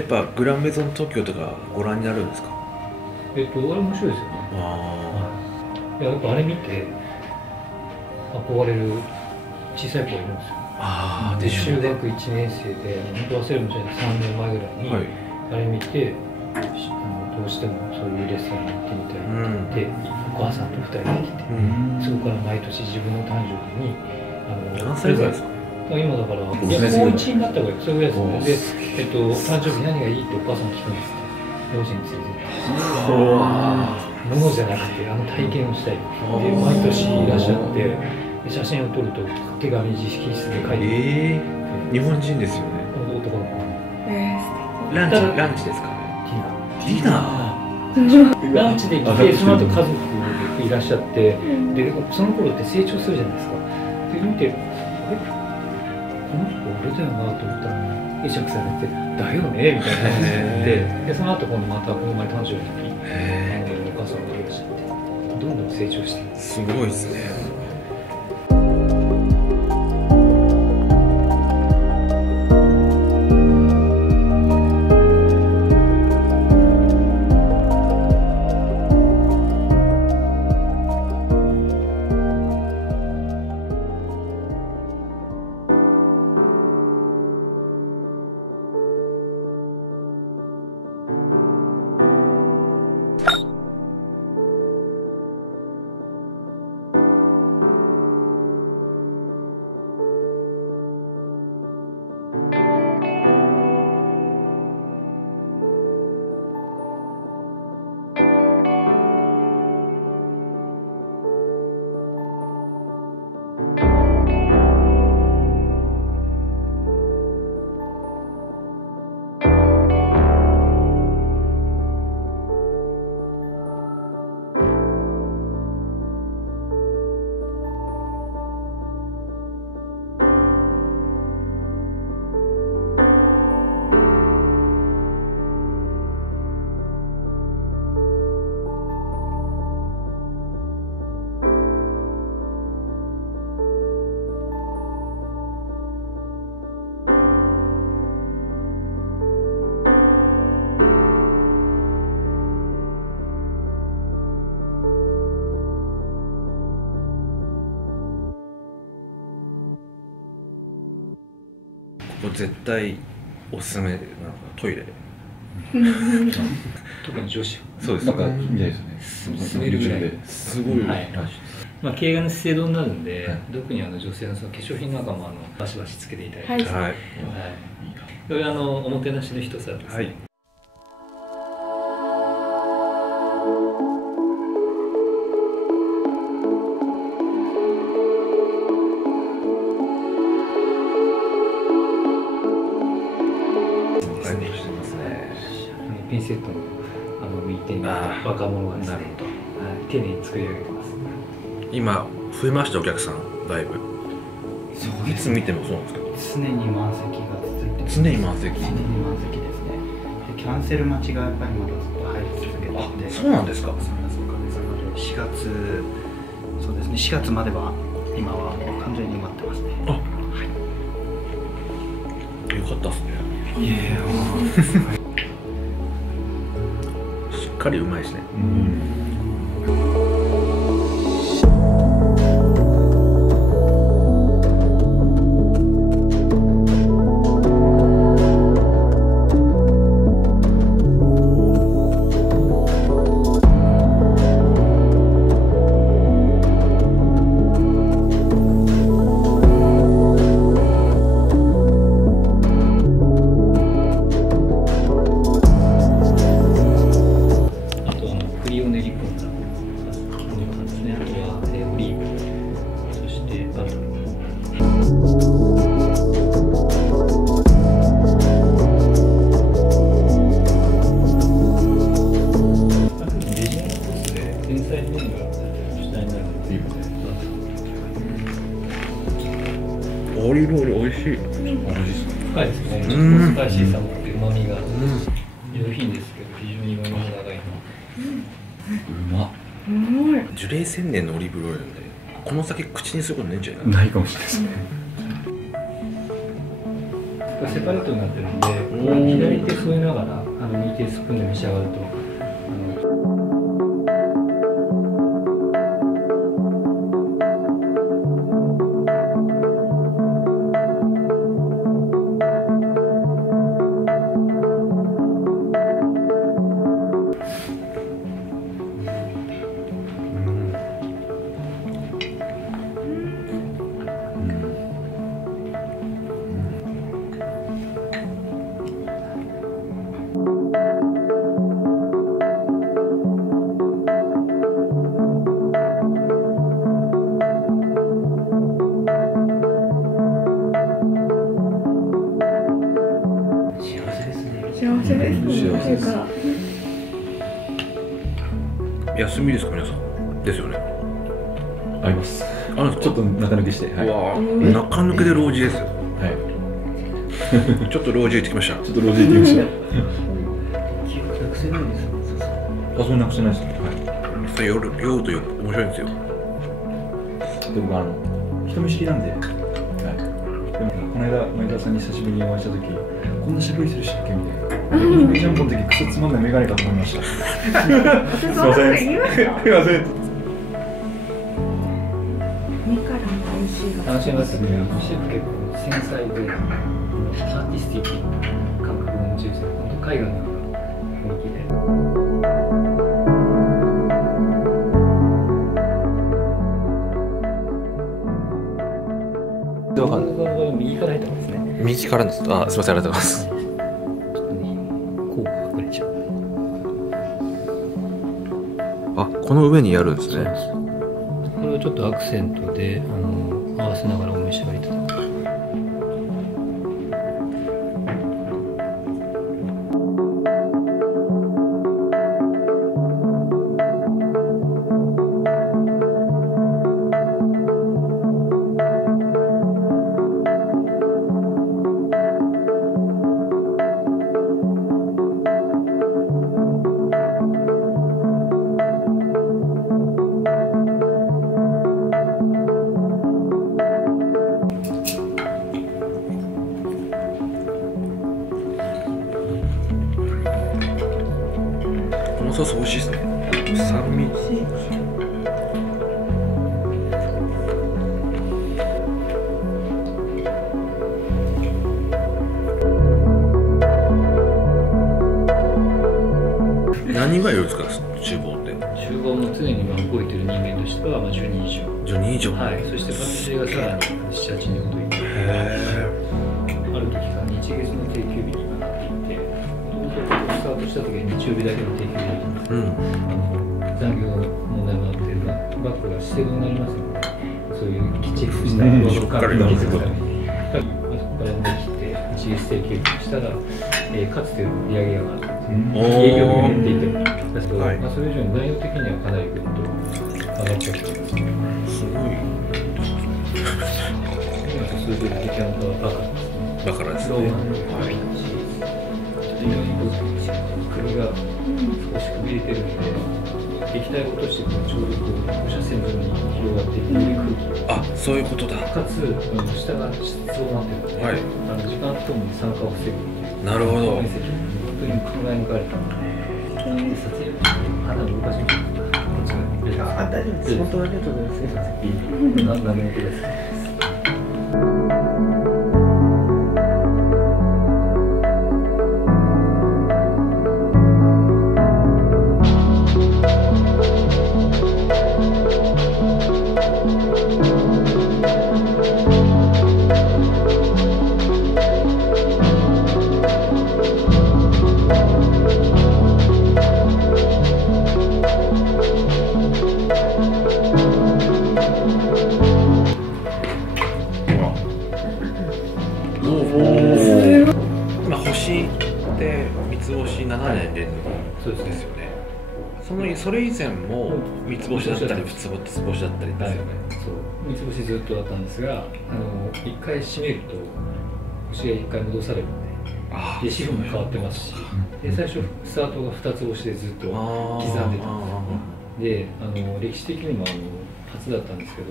やっぱグランメゾン東京とかご覧になるんですか？あれ面白いですよね。いや、やっぱあれ見て憧れる小さい子がいるんですよ。でしょうね。中学1年生で、本当忘れるかもしれない3年前ぐらいに、あれ見て、どうしてもそういうレストランに行ってみたいって言って、お母さんと2人で来て、そこから毎年自分の誕生日に何歳ぐらいですか？今だから、いや、高1になったぐらい、それぐらいですね。で、誕生日何がいいってお母さん聞くんですって、両親に連れてって。物じゃなくて、体験をしたいって毎年いらっしゃって、写真を撮ると手紙直筆で書いて、日本人ですよね。男の子。ランチですか？ディナーランチで来て、その後家族でいらっしゃって、で、その頃って成長するじゃないですか。で、見て、この子俺だよなと思ったら会釈されて「だよね」みたいな感じで、その後今度またこの前誕生日の時にお母さんがいらっしゃってどんどん成長して、すごいですね。ここ絶対おすすめなのがトイレ。特に女子はそうです。なんかみたいですね。住めるぐらいすごいらしいです。経営が資生堂になるんで、特に女性のその化粧品なんかもバシバシつけていただいて、それおもてなしの一つですね。ピンセットの見てみた若者がですね、丁寧に作り上げてます。今増えました、お客さんだいぶ。いつ見てもそうなんですけど、常に満席が続いてます。常に満席。常に満席ですね。でキャンセル待ちがやっぱりまだずっと入り続けていて。そうなんですか。4月、そうですね、4月までは今はもう完全に埋まってますね。よかったですね。しっかりうまいですね。オリーブオイル美味しい。深いですね。ちょっとスパイシーさもあって旨味が上品ですけど非常に旨味が長いの。樹齢1000年のオリーブオイルなんで、この先口にすることないんじゃないかな。ないかもしれないですね。セパレートになってるんで、左手添えながら右手スプーンで召し上がると。幸せですね。それから休みですか皆さん。ですよね。あります。あるんですか。ちょっと中抜きして、はい。うわー、中抜けで老人ですよ。はい。ちょっと老人行ってきました。ちょっと路地行ってみました。記憶なくせないですね。あ、そんなくしてないですね。はそれ酔うと面白いんですよ。い。で僕人見知りなんで、はい。でもこの間前田さんに久しぶりにお会いした時、こんな喋りする人っけみたいな。イングジャンプの時クソつまんないメガネかと思いました。すいません。すいません。目からの美味しいが楽しみますね。シェフ結構繊細でアーティスティックな感覚の持ち主で、本当絵画のような雰囲気で。右から入ったんですね。右からです。あ、すみません、ありがとうございます。ちょっとね、効果が隠れちゃう。あ、この上にやるんですね。これをちょっとアクセントで合わせながらお召し上がりいただく。このソース美味しいですね。酸味。何人ぐらいいるんですか、厨房って。厨房も常に動いてる人間としては10人以上。10人以上。はい、そしてパティシエがさらに7、8人ほどいて、ある時から日月の定休日になっていて、もともとスタートした時は日曜日だけの定休日だったんですけど、残業の問題もあって、バックが指定になりますので、そういうきっちりとした労働環境を築くために、そこから思い切って日月定休日にしたら、かつての売り上げが上がったんですね。営業が減っていても、ですけど、それ以上に内容的にはかなりぐっと上がっちゃってますね。すごい。数字的なことはバカですね。だからですそうね。なんです。ちょっと今首が少しくびれてるので、液体を落としてちょうど放射線状に広がっていって空気が。あ、そういうことだ。かつ下が湿度になってるので、はい。時間とともに酸化を防ぐっていう。なるほど。面積本当に考え抜かれたので、撮影肌動かしましょうか。こっちが。あ、大丈夫です。本当ありがとうございます。すいません。何でもください。今星って三つ星7年連そう続ですよね。それ以前も三つ星だったり二つ星だったりですよね。そう三つ星ずっとだったんですが、一回閉めると星が一回戻されるので、でシフも変わってますし、で最初スタートが2つ星でずっと刻んでたんです。で歴史的にも初だったんですけど、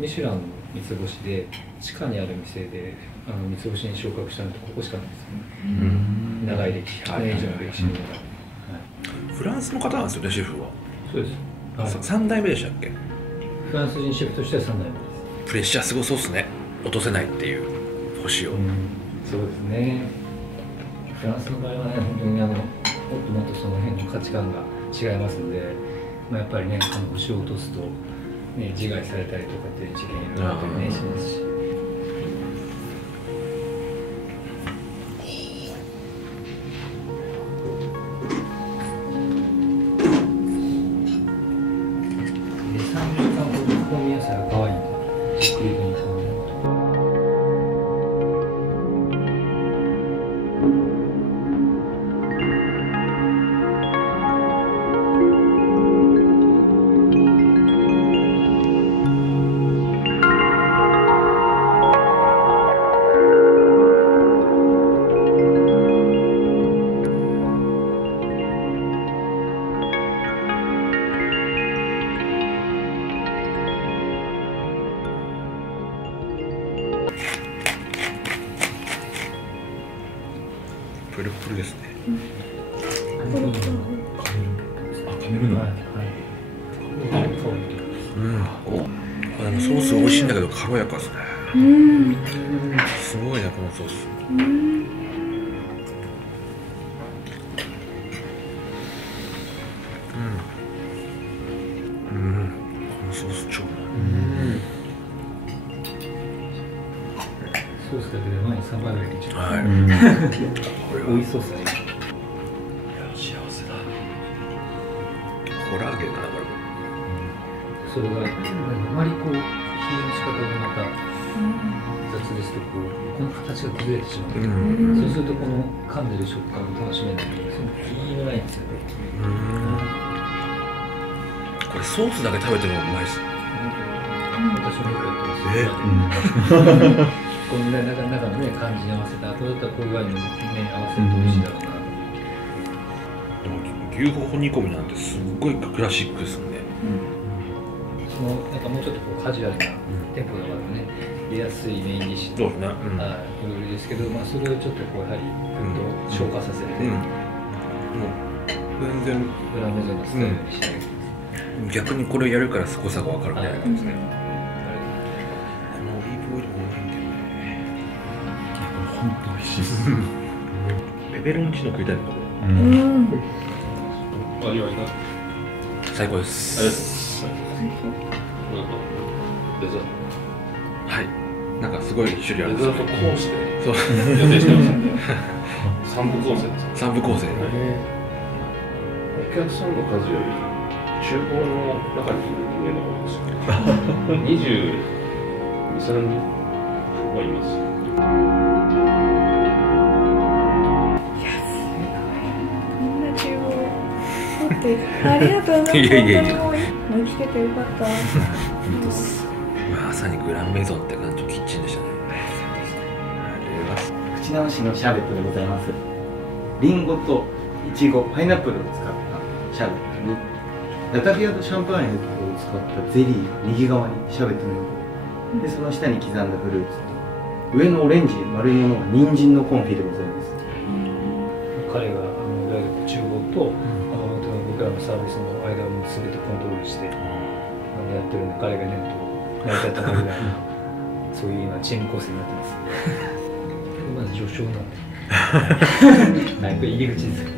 ミシュランの三つ星で地下にある店で三つ星に昇格したのってここしかないですよね。長い歴史、100年以上の歴史の中で。フランスの方なんですよね、シェフは。そうです。3代目でしたっけ？フランス人シェフとしては3代目です。プレッシャーすごそうですね。落とせないっていう星を。そうですね。フランスの場合はね、本当にもっともっとその辺の価値観が違いますので、やっぱりね、星を落とすと、ね、自害されたりとかっていう事件いろいろあったりねしますし。プルプルですね。カメルーン。ソース美味しいんだけど軽やかですね。すごいねこのソース。このソース超うまい。ソースだけで前に3杯ぐらいいけちゃう。はい。美味しそうですね。幸せだ。コラーゲンだなこれも。それがあまりこう火の仕方がまた雑ですとこの形が崩れてしまう。そうするとこの噛んでる食感を楽しめないので、そのいいのないんですよね。これソースだけ食べてもうまいです。私もよくやってます。こんな中のね感じに合わせた後だったらこういう具合にね合わせると美味しいだろうな。でも牛ほほ煮込みなんてすっごいクラシックですよね。そのなんかもうちょっとこうカジュアルなテンポがあるね出やすいメインディッシュそうですね。お料理ですけど、それをちょっとこうやはりぐっと消化させて、もう全然グラメゾンのスタイルに仕上げてます。逆にこれやるからすごさが分かるみたいな感じですね。このオリーブオイルもうまいんだよね。本当美味しいです。ペペロンチーノ食いたいのかこれ。最高です。はい。なんかすごい種類あるんですよね。こうしてそう。予定してますんで。3部構成です。三部構成。お客さんの数より厨房の中にいる人間の方が多いですよ。22、3人はいます。ありがとうございます。いやいやいや本当にもう生きててよかった。まさにグランメゾンって感じのキッチンでしたね。口直しのシャーベットでございます。リンゴとイチゴ、パイナップルを使ったシャーベットにラタビアとシャンパーニュを使ったゼリーが右側にシャーベットの横で、その下に刻んだフルーツと上のオレンジ丸いものが人参のコンフィでございます。彼がいわゆる厨房と僕らのサービスの間を全てコントロールしてやってるんで、彼がいないと成り立たないぐらいのそういう今チーム構成になってます。まず序章なんではい、これ入り口ですよね。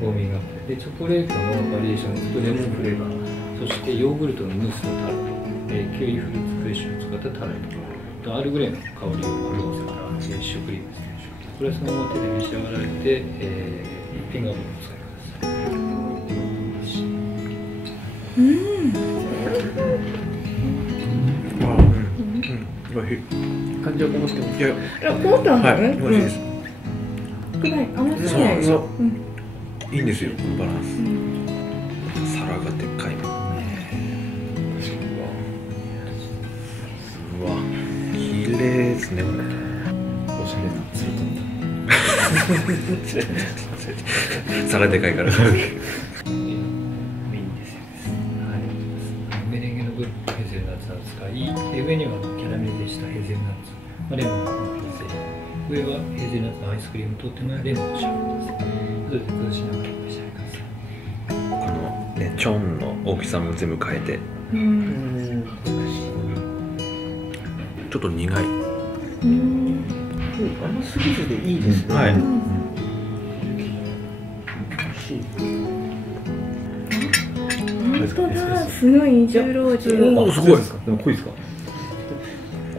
ウォーミングアップでチョコレートのバリエーションとレモンフレーバー、そしてヨーグルトのムースのタルト、キウイフルーツフレッシュを使ったタルト、アールグレイの香りをまとわせたシュークリームですね。これはそのまま手で召し上がられて、フィンガーボールを使います。感じはこもってます。いや、こうたんだね。美味しいです。くらい甘すぎそうないよ。いいんですよ、このバランス。皿がでっかいの。うわ、綺麗ですね、これ。おしゃれなツルトン。皿でかいから。メインですよ。はい。メレンゲの部分ヘーゼルナッツを使い、で上にはキャラメリゼしたヘーゼルナッツ、レモンのピーゼリー、上はヘーゼルナッツのアイスクリームとってもレモンのシャーベットです。それで崩しながらお召し上がりください。このねチョンの大きさも全部変えてちょっと苦い。甘すぎずでいいですね。はい。本当だ、すごい重労働。おすごい。でも濃いですか？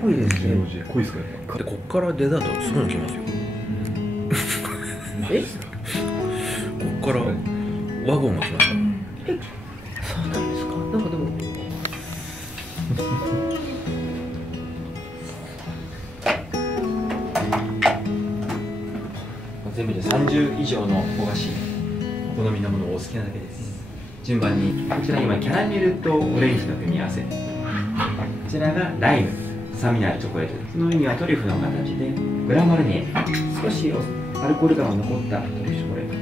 濃いですね。濃いですか？やっぱでこっからデザートすごいのきますよ。え、こっからワゴンが来ました。そうなんですか。なんかでも全部で30以上のお菓子、お好みのものをお好きなだけです。順番に、こちら今キャラメルとオレンジの組み合わせ、こちらがライム、酸味のあるチョコレート、その上にはトリュフの形でグラマルニエ、少しアルコール感が残ったトリュフチョコレート、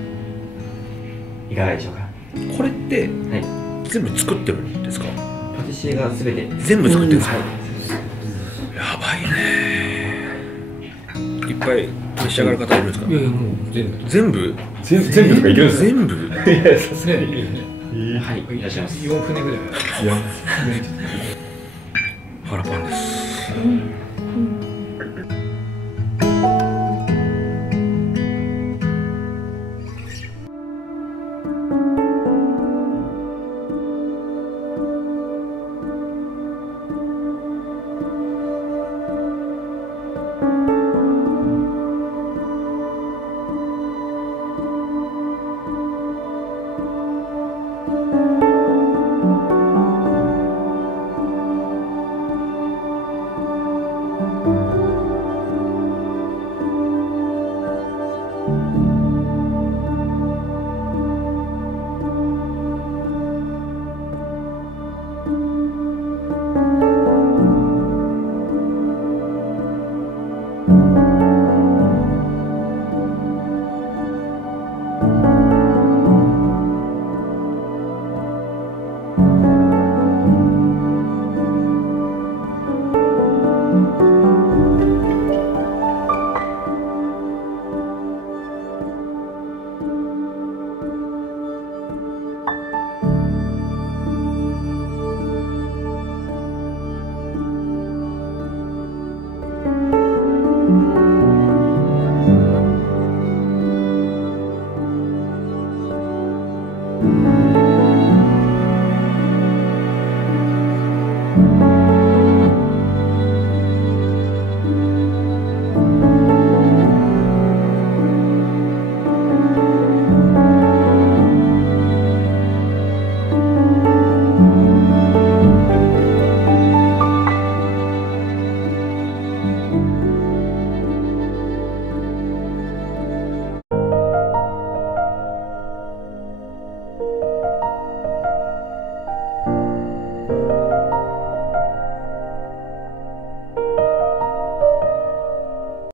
いかがでしょうか？これってはい、全部作ってるんですか？パティシエがすべて全部作ってるんですか？はいやばいね。いっぱい召し上がる方いるんですか？いやいや、もう全部。全部全部とかいけるんですか？全部さすがにいいね。はい、いらっしゃいます。 4船ぐらい。いや腹パンです。